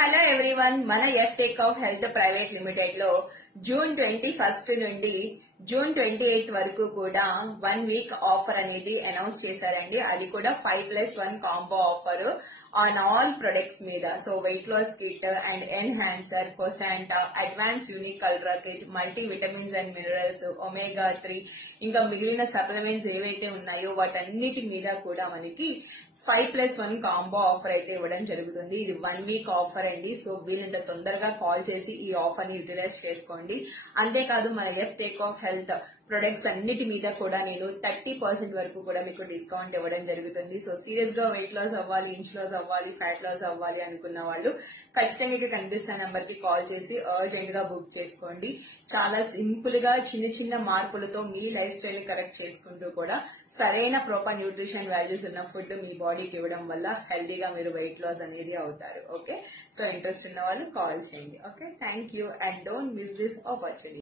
Hello everyone, మన F take off health private limited లో June 21 నుండి జూన్ 28 వరకు కూడా 1 వీక్ ఆఫర్ అనేది అనౌన్స్ చేశారండి. అది కూడా 5+1 combo offer on all products మీద. So weight loss kit and enhancer, కొసాంటా, అడ్వాన్స్ యూనిక్ కల్రా kit, multi vitamins and minerals, omega 3 ఇంకా మిగిలిన సప్లిమెంట్స్ ఏవైతే ఉన్నాయో వాటన్నిటి మీద కూడా మనకి 5+1 కాంబో ఆఫర్ అయితే ఇవ్వడం జరుగుతుంది. ఇది 1 వీక్ ఆఫర్ అండి. సో వీళ్ళంత తొందరగా కాల్ చేసి ఈ ఆఫర్ ని యూటిలైజ్ చేసుకోండి. అంతేకాదు మన F take off health products అన్నిటి మీద కూడా నేను 30% వరకు కూడా మీకు డిస్కౌంట్ ఇవ్వడం జరుగుతుంది. సో సీరియస్ గా వెయిట్ లాస్ అవ్వాలి, ఇంచ్ లాస్ అవ్వాలి, ఫ్యాట్ లాస్ అవ్వాలి అనుకున్న వాళ్ళు ఖచ్చితంగా ఇక్కడ కనిపిస్తున్న నెంబర్ కి కాల్ చేసి అర్జెంట్ గా బుక్ చేసుకోండి. చాలా సింపుల్ గా చిన్న చిన్న మార్పులతో మీ లైఫ్ స్టైల్ కరెక్ట్ చేసుకుంటూ కూడా సరైన ప్రాపర్ న్యూట్రిషన్ వాల్యూస్ ఉన్న ఫుడ్ మీ బాడీకి ఇవ్వడం వల్ల హెల్దీగా మీరు వెయిట్ లాస్ అనేది అవుతారు. ఓకే, సో ఇంట్రెస్ట్ ఉన్న వాళ్ళు కాల్ చేయండి. Okay, thank you and don't miss this opportunity.